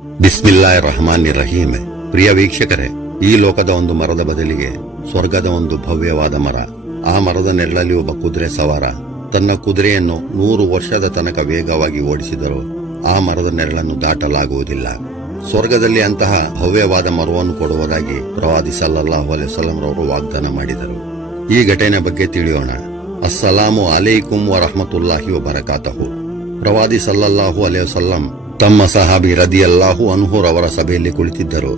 ಬಿಸ್ಮಿಲ್ಲಾ ರಹಮಾನ್ ರಹೀಮ್ ಪ್ರಿಯ ವೀಕ್ಷಕರೇ, ಈ ಲೋಕದ ಒಂದು ಮರದ ಬದಲಿಗೆ ಸ್ವರ್ಗದ ಒಂದು ಭವ್ಯವಾದ ಮರ. ಆ ಮರದ ನೆರಳಲ್ಲಿ ಒಬ್ಬ ಕುದುರೆ ಸವಾರ. ತನ್ನ ಕುದುರೆಯನ್ನು ನೂರು ವರ್ಷದ ತನಕ ವೇಗವಾಗಿ ಓಡಿಸಿದರೂ ಆ ಮರದ ನೆರಳನ್ನು ದಾಟಲಾಗುವುದಿಲ್ಲ. ಸ್ವರ್ಗದಲ್ಲಿ ಅಂತಹ ಭವ್ಯವಾದ ಮರವನ್ನು ಕೊಡುವುದಾಗಿ ಪ್ರವಾದಿ ಸಲ್ಲಲ್ಲಾಹು ಅಲೈಹಿ ರವರು ವಾಗ್ದಾನ ಮಾಡಿದರು. ಈ ಘಟನೆ ಬಗ್ಗೆ ತಿಳಿಯೋಣ. ಅಸ್ಸಲಾಮು ಅಲೈಕುಂ ವ ರಹಮತುಲ್ಲಾಹಿ ವ ಬರಕಾತಹು ಪ್ರವಾದಿ ಸಲ್ಲಲ್ಲಾಹು ವಸಲ್ಲಂ ತಮ್ಮ ಸಹಾಬಿ ರದಿಯಲ್ಲಾಹು ಅವರ ಸಭೆಯಲ್ಲಿ ಕುಳಿತಿದ್ದರು.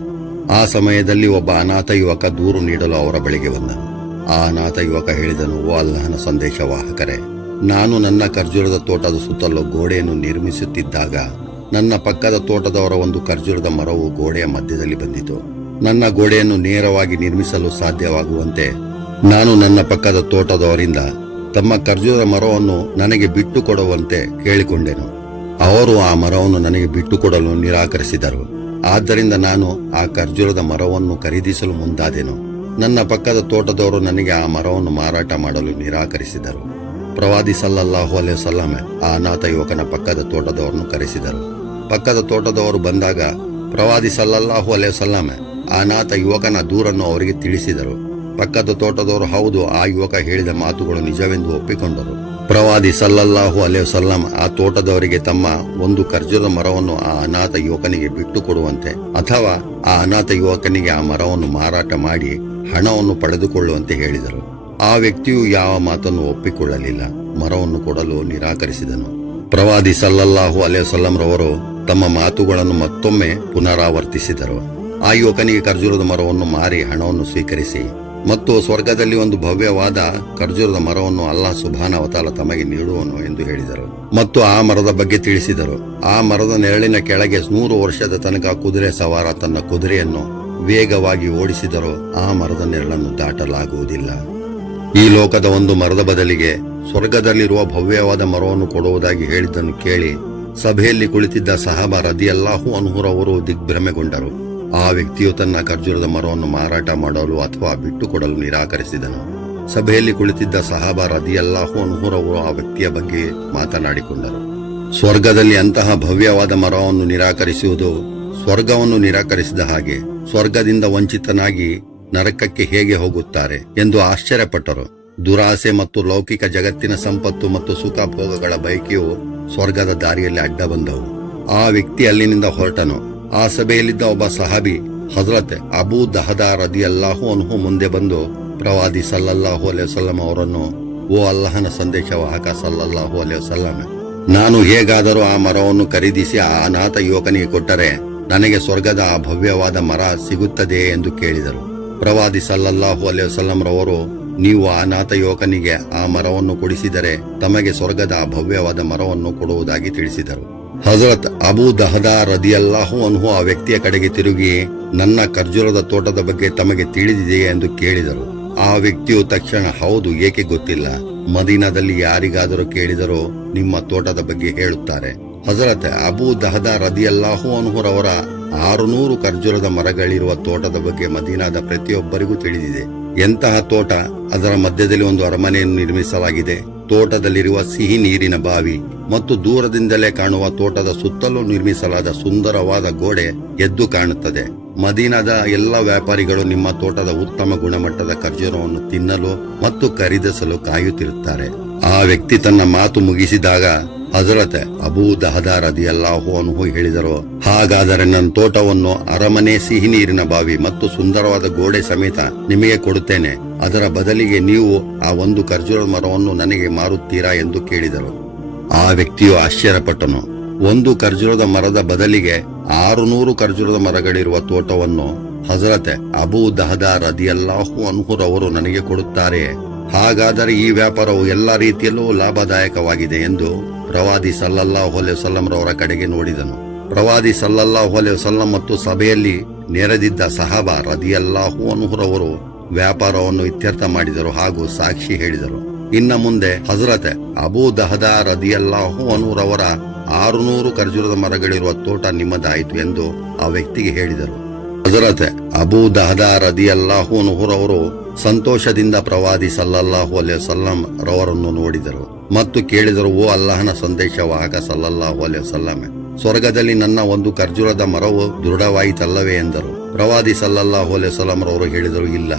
ಆ ಸಮಯದಲ್ಲಿ ಒಬ್ಬ ಅನಾಥ ಯುವಕ ದೂರು ನೀಡಲು ಅವರ ಬಳಿಗೆ ಬಂದನು. ಆ ಅನಾಥ ಯುವಕ ಹೇಳಿದನು, ಓ ಅಲ್ಲಹನ ಸಂದೇಶವಾಹಕರೇ ನಾನು ನನ್ನ ಖರ್ಜೂರದ ತೋಟದ ಸುತ್ತಲೂ ಗೋಡೆಯನ್ನು ನಿರ್ಮಿಸುತ್ತಿದ್ದಾಗ ನನ್ನ ಪಕ್ಕದ ತೋಟದವರ ಒಂದು ಖರ್ಜೂರದ ಮರವು ಗೋಡೆಯ ಮಧ್ಯದಲ್ಲಿ ಬಂದಿತು. ನನ್ನ ಗೋಡೆಯನ್ನು ನೇರವಾಗಿ ನಿರ್ಮಿಸಲು ಸಾಧ್ಯವಾಗುವಂತೆ ನಾನು ನನ್ನ ಪಕ್ಕದ ತೋಟದವರಿಂದ ತಮ್ಮ ಖರ್ಜೂರ ಮರವನ್ನು ನನಗೆ ಬಿಟ್ಟು ಕೊಡುವಂತೆ ಕೇಳಿಕೊಂಡೆನು. ಅವರು ಆ ಮರವನ್ನು ನನಗೆ ಬಿಟ್ಟು ಕೊಡಲು ನಿರಾಕರಿಸಿದರು. ಆದ್ದರಿಂದ ನಾನು ಆ ಖರ್ಜೂರದ ಮರವನ್ನು ಖರೀದಿಸಲು ಮುಂದಾದೆನು. ನನ್ನ ಪಕ್ಕದ ತೋಟದವರು ನನಗೆ ಆ ಮರವನ್ನು ಮಾರಾಟ ಮಾಡಲು ನಿರಾಕರಿಸಿದರು. ಪ್ರವಾದಿ ಸಲ್ಲಲ್ಲಾಹು ಅಲೈಹಿ ಸಲ್ಲಾಮೆ ಆ ಅನಾಥ ಯುವಕನ ಪಕ್ಕದ ತೋಟದವರನ್ನು ಕರೆಸಿದರು. ಪಕ್ಕದ ತೋಟದವರು ಬಂದಾಗ ಪ್ರವಾದಿ ಸಲ್ಲಲ್ಲಾಹು ಅಲೈಹಿ ಸಲ್ಲಾಮೆ ಆ ಅನಾಥ ಯುವಕನ ದೂರನ್ನು ಅವರಿಗೆ ತಿಳಿಸಿದರು. ಪಕ್ಕದ ತೋಟದವರು ಹೌದು, ಆ ಯುವಕ ಹೇಳಿದ ಮಾತುಗಳು ನಿಜವೆಂದು ಒಪ್ಪಿಕೊಂಡರು. ಪ್ರವಾದಿ ಸಲ್ಲಲ್ಲಾಹು ಅಲೈಹಿ ವಸಲ್ಲಂ ಆ ತೋಟದವರಿಗೆ ತಮ್ಮ ಒಂದು ಖರ್ಜೂರದ ಮರವನ್ನು ಆ ಅನಾಥ ಯುವಕನಿಗೆ ಬಿಟ್ಟು ಕೊಡುವಂತೆ ಅಥವಾ ಆ ಅನಾಥ ಯುವಕನಿಗೆ ಆ ಮರವನ್ನು ಮಾರಾಟ ಮಾಡಿ ಹಣವನ್ನು ಪಡೆದುಕೊಳ್ಳುವಂತೆ ಹೇಳಿದರು. ಆ ವ್ಯಕ್ತಿಯು ಯಾವ ಮಾತನ್ನು ಒಪ್ಪಿಕೊಳ್ಳಲಿಲ್ಲ. ಮರವನ್ನು ಕೊಡಲು ನಿರಾಕರಿಸಿದನು. ಪ್ರವಾದಿ ಸಲ್ಲಲ್ಲಾಹು ಅಲೈಹಿ ವಸಲ್ಲಂ ರವರು ತಮ್ಮ ಮಾತುಗಳನ್ನು ಮತ್ತೊಮ್ಮೆ ಪುನರಾವರ್ತಿಸಿದರು. ಆ ಯುವಕನಿಗೆ ಖರ್ಜೂರದ ಮರವನ್ನು ಮಾರಿ ಹಣವನ್ನು ಸ್ವೀಕರಿಸಿ ಮತ್ತು ಸ್ವರ್ಗದಲ್ಲಿ ಒಂದು ಭವ್ಯವಾದ ಖರ್ಜೂರದ ಮರವನ್ನು ಅಲ್ಲಾ ಸುಭಾನ ಅವತಾಲ ತಮಗೆ ನೀಡುವನು ಎಂದು ಹೇಳಿದರು. ಮತ್ತು ಆ ಮರದ ಬಗ್ಗೆ ತಿಳಿಸಿದರು. ಆ ಮರದ ನೆರಳಿನ ಕೆಳಗೆ ನೂರು ವರ್ಷದ ತನಕ ಕುದುರೆ ಸವಾರ ತನ್ನ ಕುದುರೆಯನ್ನು ವೇಗವಾಗಿ ಓಡಿಸಿದರೂ ಆ ಮರದ ನೆರಳನ್ನು ದಾಟಲಾಗುವುದಿಲ್ಲ. ಈ ಲೋಕದ ಒಂದು ಮರದ ಬದಲಿಗೆ ಸ್ವರ್ಗದಲ್ಲಿರುವ ಭವ್ಯವಾದ ಮರವನ್ನು ಕೊಡುವುದಾಗಿ ಹೇಳಿದ್ದನ್ನು ಕೇಳಿ ಸಭೆಯಲ್ಲಿ ಕುಳಿತಿದ್ದ ಸಹಬ ರದಿಯಲ್ಲಾಹು ಅನ್ಹುರವರು ದಿಗ್ಭ್ರಮೆಗೊಂಡರು. ಆ ವ್ಯಕ್ತಿಯು ತನ್ನ ಖರ್ಜೂರದ ಮರವನ್ನು ಮಾರಾಟ ಮಾಡಲು ಅಥವಾ ಬಿಟ್ಟುಕೊಡಲು ನಿರಾಕರಿಸಿದನು. ಸಭೆಯಲ್ಲಿ ಕುಳಿತಿದ್ದ ಸಹಾಬ ರದಿಯಲ್ಲಾಹು ಅನ್ಹುರವರು ಆ ವ್ಯಕ್ತಿಯ ಬಗ್ಗೆ ಮಾತನಾಡಿಕೊಂಡರು. ಸ್ವರ್ಗದಲ್ಲಿ ಅಂತಹ ಭವ್ಯವಾದ ಮರವನ್ನು ನಿರಾಕರಿಸುವುದು ಸ್ವರ್ಗವನ್ನು ನಿರಾಕರಿಸಿದ ಹಾಗೆ ಸ್ವರ್ಗದಿಂದ ವಂಚಿತನಾಗಿ ನರಕಕ್ಕೆ ಹೇಗೆ ಹೋಗುತ್ತಾರೆ ಎಂದು ಆಶ್ಚರ್ಯಪಟ್ಟರು. ದುರಾಸೆ ಮತ್ತು ಲೌಕಿಕ ಜಗತ್ತಿನ ಸಂಪತ್ತು ಮತ್ತು ಸುಖ ಭೋಗಗಳ ಬಯಕೆಯು ಸ್ವರ್ಗದ ದಾರಿಯಲ್ಲಿ ಅಡ್ಡ ಬಂದವು ಆ ವ್ಯಕ್ತಿ ಅಲ್ಲಿನಿಂದ ಹೊರಟನು. ಆ ಸಭೆಯಲ್ಲಿದ್ದ ಒಬ್ಬ ಸಹಾಬಿ ಹಜರತ್ ಅಬೂ ದಹದಾ ರದಿ ಅಲ್ಲಾಹು ಅನ್ಹು ಮುಂದೆ ಬಂದು, ಪ್ರವಾದಿ ಸಲ್ಲಲ್ಲಾಹು ವಸಲ್ಲಂ ಅವರನ್ನು, ಓ ಅಲ್ಲಹನ ಸಂದೇಶವಾಹಕ ಸಲ್ಲಲ್ಲಾಹು ವಸಲ್ಲಂ, ನಾನು ಹೇಗಾದರೂ ಆ ಮರವನ್ನು ಖರೀದಿಸಿ ಆ ಅನಾಥ ಯುವಕನಿಗೆ ಕೊಟ್ಟರೆ ನನಗೆ ಸ್ವರ್ಗದ ಆ ಭವ್ಯವಾದ ಮರ ಸಿಗುತ್ತದೆ ಎಂದು ಕೇಳಿದರು. ಪ್ರವಾದಿ ಸಲ್ಲಲ್ಲಾಹು ವಸಲ್ಲಂ ರವರು, ನೀವು ಆ ಅನಾಥ ಯುವಕನಿಗೆ ಆ ಮರವನ್ನು ಕೊಡಿಸಿದರೆ ತಮಗೆ ಸ್ವರ್ಗದ ಆ ಭವ್ಯವಾದ ಮರವನ್ನು ಕೊಡುವುದಾಗಿ ತಿಳಿಸಿದರು. ಹಜರತ್ ಅಬೂ ದಹದಾ ರದಿಯಲ್ಲಾಹು ಅನ್ಹು ಆ ವ್ಯಕ್ತಿಯ ಕಡೆಗೆ ತಿರುಗಿ, ನನ್ನ ಖರ್ಜೂರದ ತೋಟದ ಬಗ್ಗೆ ತಮಗೆ ತಿಳಿದಿದೆಯೇ ಎಂದು ಕೇಳಿದರು. ಆ ವ್ಯಕ್ತಿಯು ತಕ್ಷಣ, ಹೌದು, ಏಕೆ ಗೊತ್ತಿಲ್ಲ. ಮದೀನಾದಲ್ಲಿ ಯಾರಿಗಾದರೂ ಕೇಳಿದರೂ ನಿಮ್ಮ ತೋಟದ ಬಗ್ಗೆ ಹೇಳುತ್ತಾರೆ. ಹಜರತ್ ಅಬೂ ದಹದಾ ರದಿಯಲ್ಲಾಹು ಅನ್ಹುರವರ ಆರುನೂರು ಖರ್ಜೂರದ ಮರಗಳಿರುವ ತೋಟದ ಬಗ್ಗೆ ಮದೀನಾದ ಪ್ರತಿಯೊಬ್ಬರಿಗೂ ತಿಳಿದಿದೆ. ಎಂತಹ ತೋಟ? ಅದರ ಮಧ್ಯದಲ್ಲಿ ಒಂದು ಅರಮನೆಯನ್ನು ನಿರ್ಮಿಸಲಾಗಿದೆ. ತೋಟದಲ್ಲಿರುವ ಸಿಹಿ ನೀರಿನ ಬಾವಿ ಮತ್ತು ದೂರದಿಂದಲೇ ಕಾಣುವ ತೋಟದ ಸುತ್ತಲೂ ನಿರ್ಮಿಸಲಾದ ಸುಂದರವಾದ ಗೋಡೆ ಎದ್ದು ಕಾಣುತ್ತದೆ. ಮದೀನಾದ ಎಲ್ಲ ವ್ಯಾಪಾರಿಗಳು ನಿಮ್ಮ ತೋಟದ ಉತ್ತಮ ಗುಣಮಟ್ಟದ ಖರ್ಜೂರವನ್ನು ತಿನ್ನಲು ಮತ್ತು ಖರೀದಿಸಲು ಕಾಯುತ್ತಿರುತ್ತಾರೆ. ಆ ವ್ಯಕ್ತಿ ತನ್ನ ಮಾತು ಮುಗಿಸಿದಾಗ ಹಜರತ್ ಅಬೂ ದಹದಾ ರದಿಯಲ್ಲಾಹು ಅನ್ಹು ಹೇಳಿದರು, ಹಾಗಾದರೆ ನನ್ನ ತೋಟವನ್ನು ಅರಮನೆ ಸಿಹಿ ನೀರಿನ ಬಾವಿ ಮತ್ತು ಸುಂದರವಾದ ಗೋಡೆ ಸಮೇತ ನಿಮಗೆ ಕೊಡುತ್ತೇನೆ. ಅದರ ಬದಲಿಗೆ ನೀವು ಆ ಒಂದು ಖರ್ಜೂರ ಮರವನ್ನು ನನಗೆ ಮಾರುತ್ತೀರಾ ಎಂದು ಕೇಳಿದರು. ಆ ವ್ಯಕ್ತಿಯು ಆಶ್ಚರ್ಯಪಟ್ಟನು. ಒಂದು ಖರ್ಜೂರದ ಮರದ ಬದಲಿಗೆ ಆರು ನೂರು ಖರ್ಜೂರದ ಮರಗಳಿರುವ ತೋಟವನ್ನು ಹಜರತ್ ಅಬೂ ದಹದಾ ರದಿಯಲ್ಲಾಹು ಅನ್ಹುರವರು ನನಗೆ ಕೊಡುತ್ತಾರೆ. ಹಾಗಾದರೆ ಈ ವ್ಯಾಪಾರವು ಎಲ್ಲ ರೀತಿಯಲ್ಲೂ ಲಾಭದಾಯಕವಾಗಿದೆ ಎಂದು ಪ್ರವಾದಿ ಸಲ್ಲಲ್ಲಾಹು ಅಲೈಹಿ ಸಲ್ಲಂರವರ ಕಡೆಗೆ ನೋಡಿದನು. ಪ್ರವಾದಿ ಸಲ್ಲಲ್ಲಾಹು ಅಲೈಹಿ ಸಲ್ಲಂ ಮತ್ತು ಸಭೆಯಲ್ಲಿ ನೆರೆದಿದ್ದ ಸಹಾಬ ರದಿಯಲ್ಲಾಹು ಅನುಹುರವರು ವ್ಯಾಪಾರವನ್ನು ಇತ್ಯರ್ಥ ಮಾಡಿದರು ಹಾಗೂ ಸಾಕ್ಷಿ ಹೇಳಿದರು. ಇನ್ನ ಮುಂದೆ ಹಜರತ್ ಅಬೂ ದಹದಾ ರದಿಯಲ್ಲಾಹು ಅನ್ಹುರವರ ಆರುನೂರು ಖರ್ಜೂರದ ಮರಗಳಿರುವ ತೋಟ ನಿಮ್ಮದಾಯಿತು ಎಂದು ಆ ವ್ಯಕ್ತಿಗೆ ಹೇಳಿದರು. ಹಜರತ್ ಅಬೂ ದಹದಾ ರದಿಯಲ್ಲಾಹು ಅನ್ಹುರವರು ಸಂತೋಷದಿಂದ ಪ್ರವಾದಿ ಸಲ್ಲಲ್ಲಾಹು ಅಲೈ ಸಲ್ಲಂ ರವರನ್ನು ನೋಡಿದರು. ಮತ್ತು ಕೇಳಿದರು, ಓ ಅಲ್ಲಾಹನ ಸಂದೇಶವಾಹಕ ಸಲ್ಲಲ್ಲಾಹು ಅಲೈ ವಸಲ್ಲಂ, ಸ್ವರ್ಗದಲ್ಲಿ ನನ್ನ ಒಂದು ಖರ್ಜೂರದ ಮರವು ದೃಢವಾಯಿತಲ್ಲವೇ ಎಂದರು. ಪ್ರವಾದಿ ಸಲ್ಲಲ್ಲಾಹು ಅಲೈಹಿ ರವರು ಹೇಳಿದರು, ಇಲ್ಲ.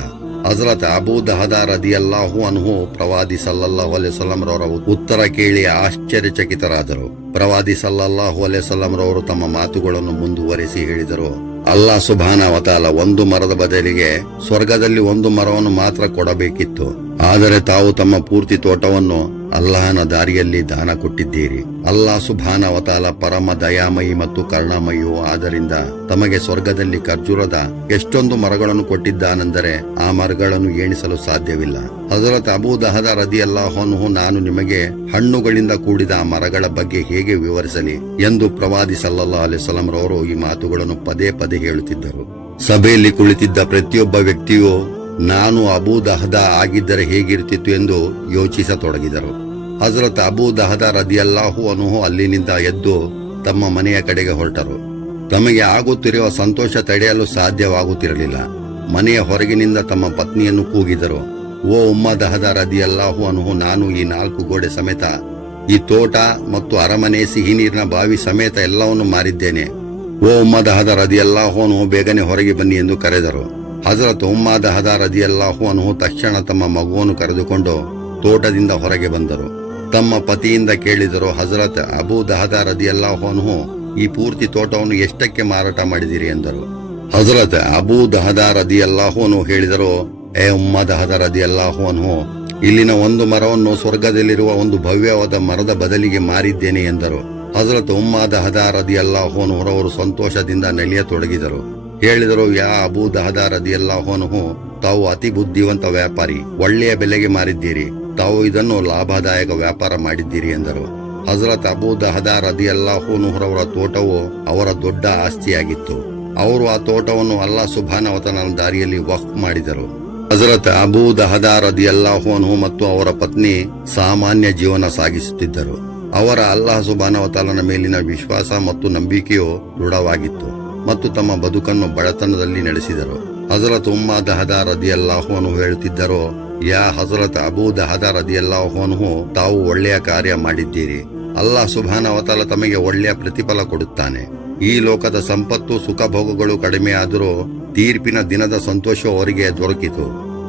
ಹಜರತ್ ಅಬೂ ದಹದ ರದಿಯಲ್ಲಾಹು ಅನ್ಹು ಪ್ರವಾದಿ ಸಲ್ಲಲ್ಲಾಹು ಅಲೈಹಿ ರವರ ಉತ್ತರ ಕೇಳಿ ಆಶ್ಚರ್ಯಚಕಿತರಾದರು. ಪ್ರವಾದಿ ಸಲ್ಲಲ್ಲಾಹು ಅಲೈಹಿ ರವರು ತಮ್ಮ ಮಾತುಗಳನ್ನು ಮುಂದುವರೆಸಿ ಹೇಳಿದರು ಅಲ್ಲಾ ಸುಭಾನ ವತಾಲ ಒಂದು ಮರದ ಬದಲಿಗೆ ಸ್ವರ್ಗದಲ್ಲಿ ಒಂದು ಮರವನ್ನು ಮಾತ್ರ ಕೊಡಬೇಕಿತ್ತು. ಆದರೆ ತಾವು ತಮ್ಮ ಪೂರ್ತಿ ತೋಟವನ್ನು ಅಲ್ಲಾಹನ ದಾರಿಯಲ್ಲಿ ದಾನ ಕೊಟ್ಟಿದ್ದೀರಿ. ಅಲ್ಲಾ ಸುಭಾನ ವತಾಲ ಪರಮ ದಯಾಮಯಿ ಮತ್ತು ಕರುಣಾಮಯಿಯು ಆದ್ದರಿಂದ ತಮಗೆ ಸ್ವರ್ಗದಲ್ಲಿ ಖರ್ಜೂರದ ಎಷ್ಟೊಂದು ಮರಗಳನ್ನು ಕೊಟ್ಟಿದ್ದಾನೆಂದರೆ ಆ ಮರಗಳನ್ನು ಏಣಿಸಲು ಸಾಧ್ಯವಿಲ್ಲ. ಹಜರತ್ ಅಬೂ ದಹದ ರದಿ ಅಲ್ಲಾಹನು ನಾನು ನಿಮಗೆ ಹಣ್ಣುಗಳಿಂದ ಕೂಡಿದ ಮರಗಳ ಬಗ್ಗೆ ಹೇಗೆ ವಿವರಿಸಲಿ ಎಂದು ಪ್ರವಾದಿ ಸಲ್ಲಾ ಅಲಿಸ್ಲಾಂ ರವರು ಈ ಮಾತುಗಳನ್ನು ಪದೇ ಪದೇ ಹೇಳುತ್ತಿದ್ದರು. ಸಭೆಯಲ್ಲಿ ಕುಳಿತಿದ್ದ ಪ್ರತಿಯೊಬ್ಬ ವ್ಯಕ್ತಿಯು, ನಾನು ಅಬೂ ದಹದ ಆಗಿದ್ದರೆ ಹೇಗಿರುತ್ತಿತ್ತು? ಎಂದು ಯೋಚಿಸತೊಡಗಿದರು. ಹಜರತ್ ಅಬೂ ದಹದ ರದಿಯಲ್ಲಾಹು ಅನುಹು ಅಲ್ಲಿನಿಂದ ಎದ್ದು ತಮ್ಮ ಮನೆಯ ಕಡೆಗೆ ಹೊರಟರು. ತಮಗೆ ಆಗುತ್ತಿರುವ ಸಂತೋಷ ತಡೆಯಲು ಸಾಧ್ಯವಾಗುತ್ತಿರಲಿಲ್ಲ. ಮನೆಯ ಹೊರಗಿನಿಂದ ತಮ್ಮ ಪತ್ನಿಯನ್ನು ಕೂಗಿದರು. ಓ ಉಮ್ಮ ದಹದ ರದಿಯಲ್ಲಾಹು ಅನುಹು, ನಾನು ಈ ನಾಲ್ಕು ಗೋಡೆ ಸಮೇತ, ಈ ತೋಟ ಮತ್ತು ಅರಮನೆ, ಸಿಹಿ ನೀರಿನ ಬಾವಿ ಸಮೇತ ಎಲ್ಲವನ್ನು ಮಾರಿದ್ದೇನೆ. ಓ ಉಮ್ಮದಹದ ರದಿಯಲ್ಲಾಹು ಅನುಹು, ಬೇಗನೆ ಹೊರಗೆ ಬನ್ನಿ ಎಂದು ಕರೆದರು. ಹಜರತ್ ಉಮ್ಮಾದಹದ ರದಿಯಲ್ಲಾಹು ಅನುಹು ತಕ್ಷಣ ತಮ್ಮ ಮಗುವನ್ನು ಕರೆದುಕೊಂಡು ತೋಟದಿಂದ ಹೊರಗೆ ಬಂದರು. ತಮ್ಮ ಪತಿಯಿಂದ ಕೇಳಿದರು ಹಜರತ್ ಅಬೂ ದಹದ ರದಿಯಲ್ಲಾಹೋನು ಈ ಪೂರ್ತಿ ತೋಟವನ್ನು ಎಷ್ಟಕ್ಕೆ ಮಾರಾಟ ಮಾಡಿದಿರಿ ಎಂದರು. ಹಜರತ್ ಅಬೂ ದಹದ ರದಿಯಲ್ಲಾಹೋನು ಹೇಳಿದರು, ಏ ಉಮ್ಮ ದಹದ ರದಿಯಲ್ಲಾಹೋನು ಇಲ್ಲಿನ ಒಂದು ಮರವನ್ನು ಸ್ವರ್ಗದಲ್ಲಿರುವ ಒಂದು ಭವ್ಯವಾದ ಮರದ ಬದಲಿಗೆ ಮಾರಿದ್ದೇನೆ ಎಂದರು. ಹಜರತ್ ಉಮ್ಮಾದ ಹದಾರದಿ ಅಲ್ಲಾಹೋನುರವರು ಸಂತೋಷದಿಂದ ನೆಲೆಯತೊಡಗಿದರು. ಹೇಳಿದರು, ಯಾ ಅಬೂ ದಹದಾರದಿ ಅಲ್ಲಾಹೋನು ತಾವು ಅತಿ ಬುದ್ಧಿವಂತ ವ್ಯಾಪಾರಿ, ಒಳ್ಳೆಯ ಬೆಲೆಗೆ ಮಾರಿದ್ದೀರಿ. ತಾವು ಇದನ್ನು ಲಾಭದಾಯಕ ವ್ಯಾಪಾರ ಮಾಡಿದ್ದೀರಿ ಎಂದರು. ಹಜರತ್ ಅಬೂ ದಹದಾರ್ ರದಿ ರವರ ತೋಟವು ಅವರ ದೊಡ್ಡ ಆಸ್ತಿಯಾಗಿತ್ತು. ಅವರು ಆ ತೋಟವನ್ನು ಅಲ್ಲಾ ಸುಭಾನವತನ ದಾರಿಯಲ್ಲಿ ವಕ್ಫ್ ಮಾಡಿದರು. ಹಜರತ್ ಅಬೂ ದಹದಾರ್ ಅದಿಯಲ್ಲಾಹೋನು ಮತ್ತು ಅವರ ಪತ್ನಿ ಸಾಮಾನ್ಯ ಜೀವನ ಸಾಗಿಸುತ್ತಿದ್ದರು. ಅವರ ಅಲ್ಲಾಹ ಸುಭಾನವತಾಲನ ಮೇಲಿನ ವಿಶ್ವಾಸ ಮತ್ತು ನಂಬಿಕೆಯು ದೃಢವಾಗಿತ್ತು ಮತ್ತು ತಮ್ಮ ಬದುಕನ್ನು ಬಡತನದಲ್ಲಿ ನಡೆಸಿದರು. ಹಜರತ್ ಉಮ್ಮಾ ದಹದ ಅದಿಯಲ್ಲಾಹೋನು ಹೇಳುತ್ತಿದ್ದರು ಯಾ ಹಜರತ್ ಅಬೂ ದಹದ ರದಿ ಅಲ್ಲಾಹೋನು ತಾವು ಒಳ್ಳೆಯ ಕಾರ್ಯ ಮಾಡಿದ್ದೀರಿ. ಅಲ್ಲಾಹ್ ಸುಬಾನವತಾಲ ತಮಗೆ ಒಳ್ಳೆಯ ಪ್ರತಿಫಲ ಕೊಡುತ್ತಾನೆ. ಈ ಲೋಕದ ಸಂಪತ್ತು ಸುಖಭೋಗಗಳು ಕಡಿಮೆಯಾದರೂ ತೀರ್ಪಿನ ದಿನದ ಸಂತೋಷ ಅವರಿಗೆ ದೊರಕಿತು.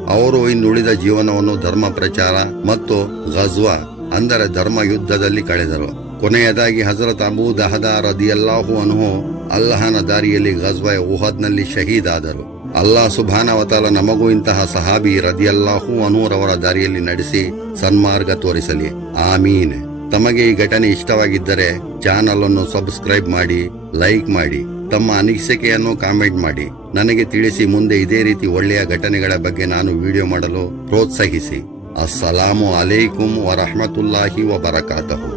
ಅವರು ಇನ್ನುಳಿದ ಜೀವನವನ್ನು ಧರ್ಮ ಪ್ರಚಾರ ಮತ್ತು ಗಜ್ವ ಅಂದರೆ ಧರ್ಮ ಯುದ್ಧದಲ್ಲಿ ಕಳೆದರು. ಕೊನೆಯದಾಗಿ ಹಜರತ್ ಅಬೂ ದಹದ ರದಿಯಲ್ಲಾಹು ಅನುಹು ಅಲ್ಲಹನ ದಾರಿಯಲ್ಲಿ ಗಜ್ವ ಉಹದ್ನಲ್ಲಿ ಶಹೀದ್ ಆದರು ಅಲ್ಲಾಹ್ ಸುಭಾನವತಾಲ ನಮಗೂ ಇಂತಹ ಸಹಾಬಿ ರದಿಯಲ್ಲಾಹು ಅನೂರವರ ದಾರಿಯಲ್ಲಿ ನಡೆಸಿ ಸನ್ಮಾರ್ಗ ತೋರಿಸಲಿ. ಆಮೀನ್. ತಮಗೆ ಈ ಘಟನೆ ಇಷ್ಟವಾಗಿದ್ದರೆ ಚಾನಲ್ ಅನ್ನು ಸಬ್ಸ್ಕ್ರೈಬ್ ಮಾಡಿ ಲೈಕ್ ಮಾಡಿ, ತಮ್ಮ ಅನಿಸಿಕೆಯನ್ನು ಕಾಮೆಂಟ್ ಮಾಡಿ. ನನಗೆ ತಿಳಿಸಿ ಮುಂದೆ ಇದೇ ರೀತಿ ಒಳ್ಳೆಯ ಘಟನೆಗಳ ಬಗ್ಗೆ ನಾನು ವಿಡಿಯೋ ಮಾಡಲು ಪ್ರೋತ್ಸಾಹಿಸಿ. ಅಸ್ಸಲಾಮು ಅಲೈಕುಂ ವರಹಮತುಲ್ಲಾಹಿ ವಬರಕಾತಹು.